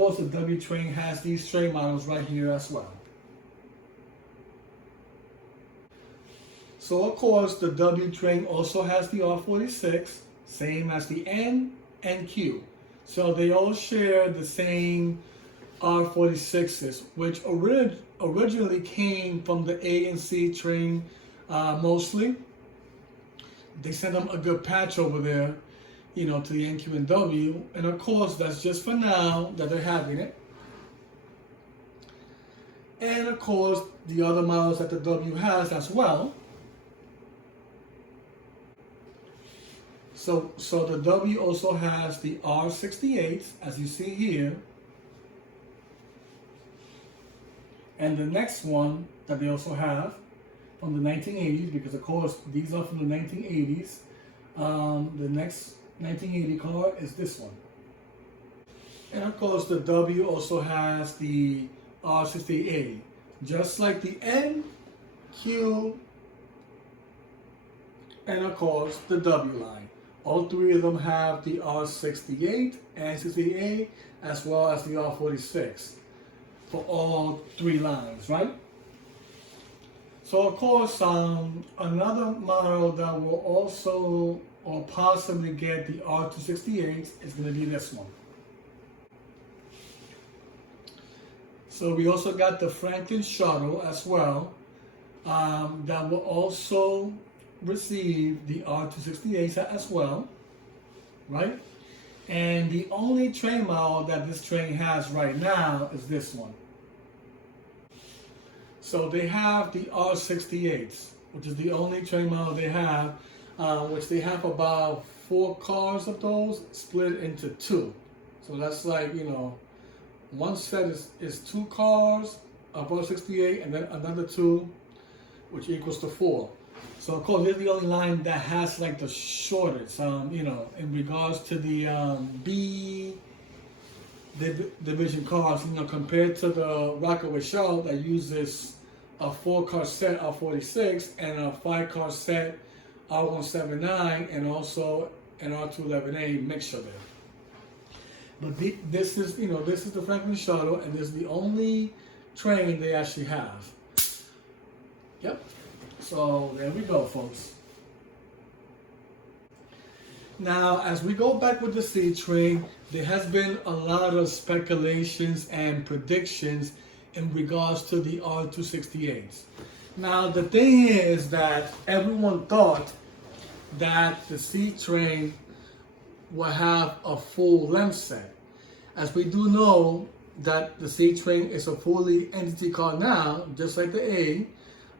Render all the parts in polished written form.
course, the W train has these train models right here as well. So of course, the W train also has the R46, same as the N and Q. So they all share the same R46s, which originally came from the A and C train mostly. They sent them a good patch over there, you know, to the N, Q, and W. And of course, that's just for now that they're having it. And of course, the other models that the W has as well. So the W also has the R68, as you see here. And the next one that they also have from the 1980s, because of course these are from the 1980s. The next 1980 car is this one. And of course the W also has the R68A, just like the N, Q, and of course the W line. All three of them have the R68 and 68A, as well as the R46 for all three lines, right? So of course, another model that will also or possibly get the R268 is going to be this one. So we also got the Franklin Shuttle as well, that will also receive the R268 as well, right? And the only train model that this train has right now is this one. So they have the R68s, which is the only train model they have, which they have about 4 cars of those split into 2. So that's like, you know, one set is 2 cars of R68 and then another 2, which equals to 4. So of course, they're the only line that has like the shortest, you know, in regards to the B division cars, you know, compared to the Rockaway Shuttle that uses a 4-car set R46 and a 5-car set R179 and also an R211A mixture there. But this is, you know, this is the Franklin Shuttle, and this is the only train they actually have. Yep. So there we go, folks. Now, as we go back with the C train, there has been a lot of speculations and predictions in regards to the R268s. Now, the thing is that everyone thought that the C train will have a full length set. As we do know that the C train is a fully entity car now, just like the A,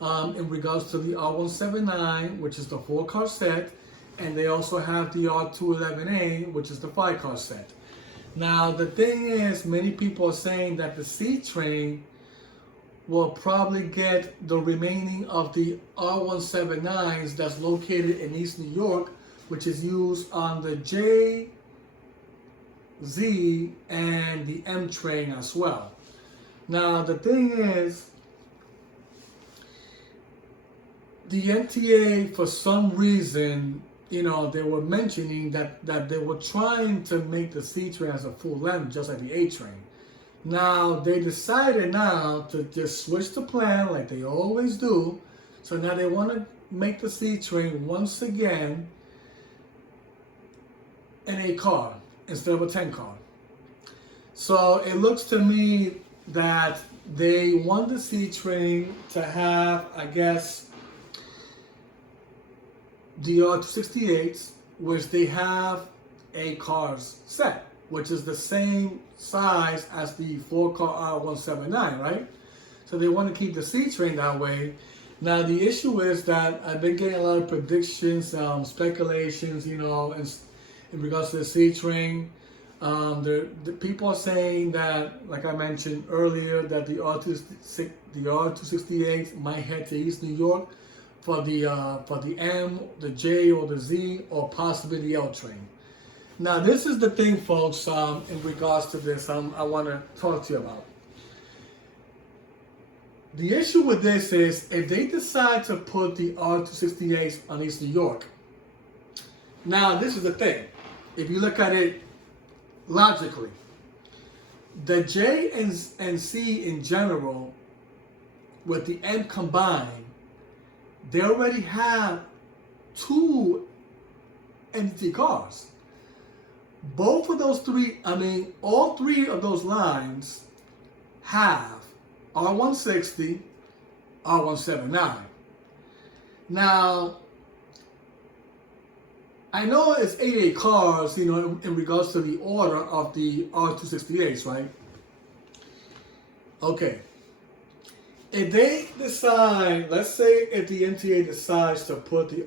in regards to the R179, which is the 4-car set, and they also have the R211A, which is the 5-car set. Now, the thing is, many people are saying that the C train will probably get the remaining of the R179s that's located in East New York, which is used on the J, Z, and the M train as well. Now, the thing is, the MTA, for some reason, you know, they were mentioning that they were trying to make the C train as a full length, just like the A train. Now, they decided now to just switch the plan like they always do. So now they want to make the C train once again an 8-car instead of a 10-car. So it looks to me that they want the C train to have, I guess, the R268s, which they have 8 cars set, which is the same size as the 4-car R179, right? So they want to keep the C train that way. Now the issue is that I've been getting a lot of predictions, speculations, you know, in regards to the C train. The people are saying that, like I mentioned earlier, that the R268 might head to East New York for the M, the J, or the Z, or possibly the L train. Now, this is the thing, folks, in regards to this, I want to talk to you about. The issue with this is, if they decide to put the R268 on East New York, now this is the thing. If you look at it logically, the J and C in general, with the M combined, they already have two MT cars. Both of those three, all three of those lines have R160, R179. Now, I know it's 88 cars, in regards to the order of the R268s, right? Okay. If they decide, let's say if the MTA decides to put the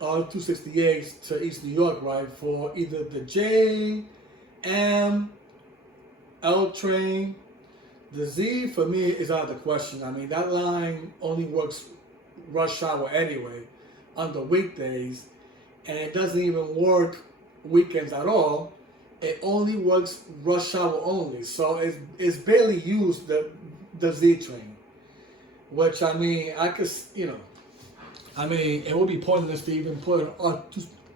R268s to East New York, right, for either the J, M, L train, the Z for me is out of the question. That line only works rush hour anyway on the weekdays, and it doesn't even work weekends at all. It only works rush hour only, so it's barely used, the Z train. Which I could, it would be pointless to even put an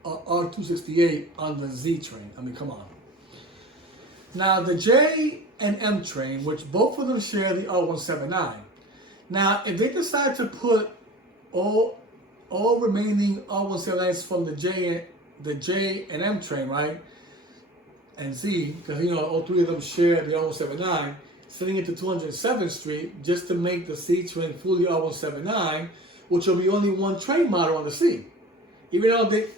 R268 on the Z train. Come on. Now the J and M train, which both of them share the R179. Now, if they decide to put all remaining R179s from the J and M train, right, and Z, because all three of them share the R179, sitting into 207th Street just to make the C train fully R179, which will be only one train model on the C. Even though they,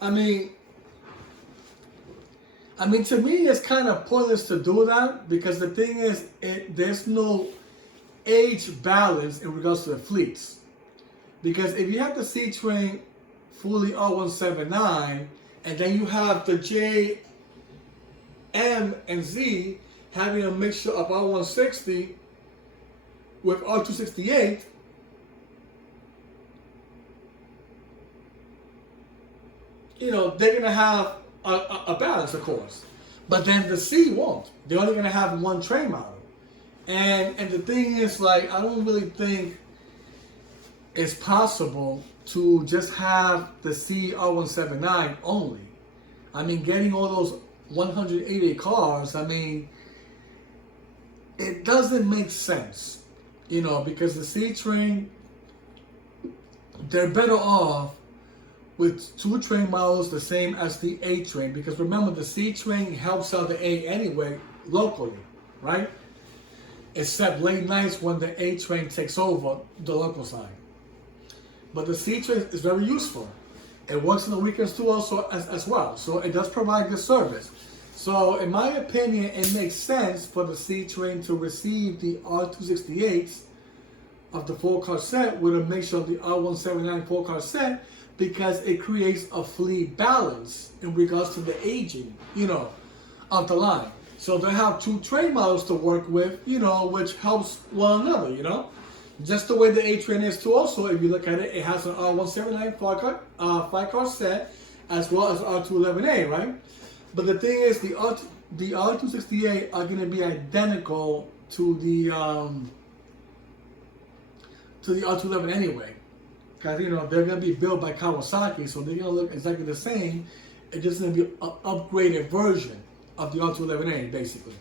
to me, it's kind of pointless to do that, because the thing is, there's no age balance in regards to the fleets. Because if you have the C train fully R179, and then you have the J, M, and Z having a mixture of R160 with R268, they're going to have a balance, of course. But then the C won't. They're only going to have one train model. And the thing is, I don't really think it's possible to just have the C R179 only. Getting all those 188 cars, it doesn't make sense, because the C train, they're better off with two train models the same as the A train, because remember, the C train helps out the A anyway locally, right? Except late nights when the A train takes over the local side. But the C train is very useful. It works on the weekends too also as well. So it does provide good service. So in my opinion, it makes sense for the C train to receive the R268s of the 4-car set with a mixture of the R179 4-car set, because it creates a fleet balance in regards to the aging, of the line. So they have two train models to work with, which helps one another, Just the way the A train is too also, if you look at it, it has an R179 5-car set as well as R211A, right? But the thing is, the R268 are going to be identical to the R211 anyway. Because, they're going to be built by Kawasaki, so they're going to look exactly the same. It's just going to be an upgraded version of the R211A, basically.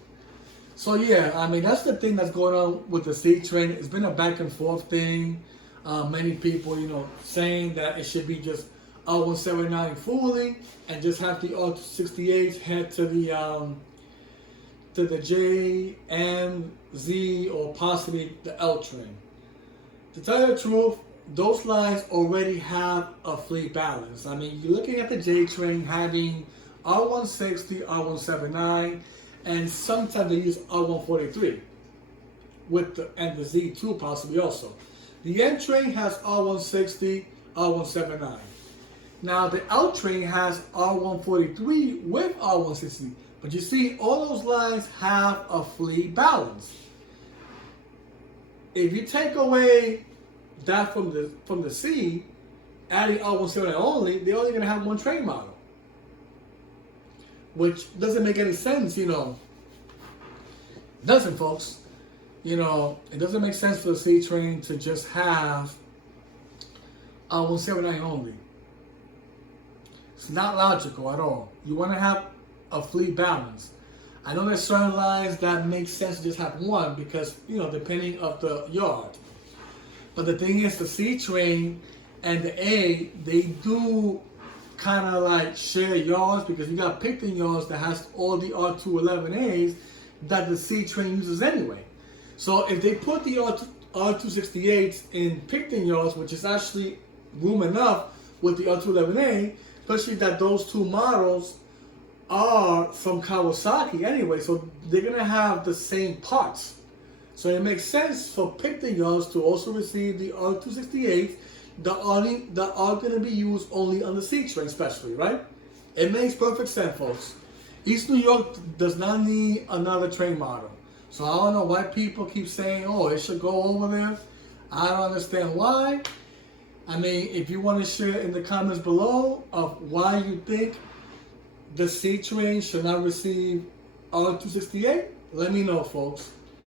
So yeah, that's the thing that's going on with the C train. It's been a back and forth thing. Many people, saying that it should be just R179 fully, and just have the R268s head to the J, M, Z, or possibly the L train. To tell you the truth, those lines already have a fleet balance. You're looking at the J train having R160, R179, and sometimes they use R143 and the Z2 possibly also. The N train has R160, R179. Now the L train has R143 with R160. But you see, all those lines have a fleet balance. If you take away that from the C, adding R179 only, they're only going to have one train model. Which doesn't make any sense, Doesn't, folks. It doesn't make sense for the C train to just have R179 only. It's not logical at all. You want to have a fleet balance. I know there's certain lines that make sense to just have one because, you know, depending of the yard. But the thing is, the C train and the A, they do kind of like share yards because you got Picton yards that has all the R211As that the C train uses anyway. So if they put the R268s in Picton yards, which is actually room enough with the R211A, especially that those two models are from Kawasaki anyway, so they're gonna have the same parts. So it makes sense for Picton yards to also receive the R268 that are gonna be used only on the C train, especially, right? It makes perfect sense, folks. East New York does not need another train model. So I don't know why people keep saying, oh, it should go over there. I don't understand why. I mean, if you want to share in the comments below of why you think the C train should not receive R268, let me know, folks.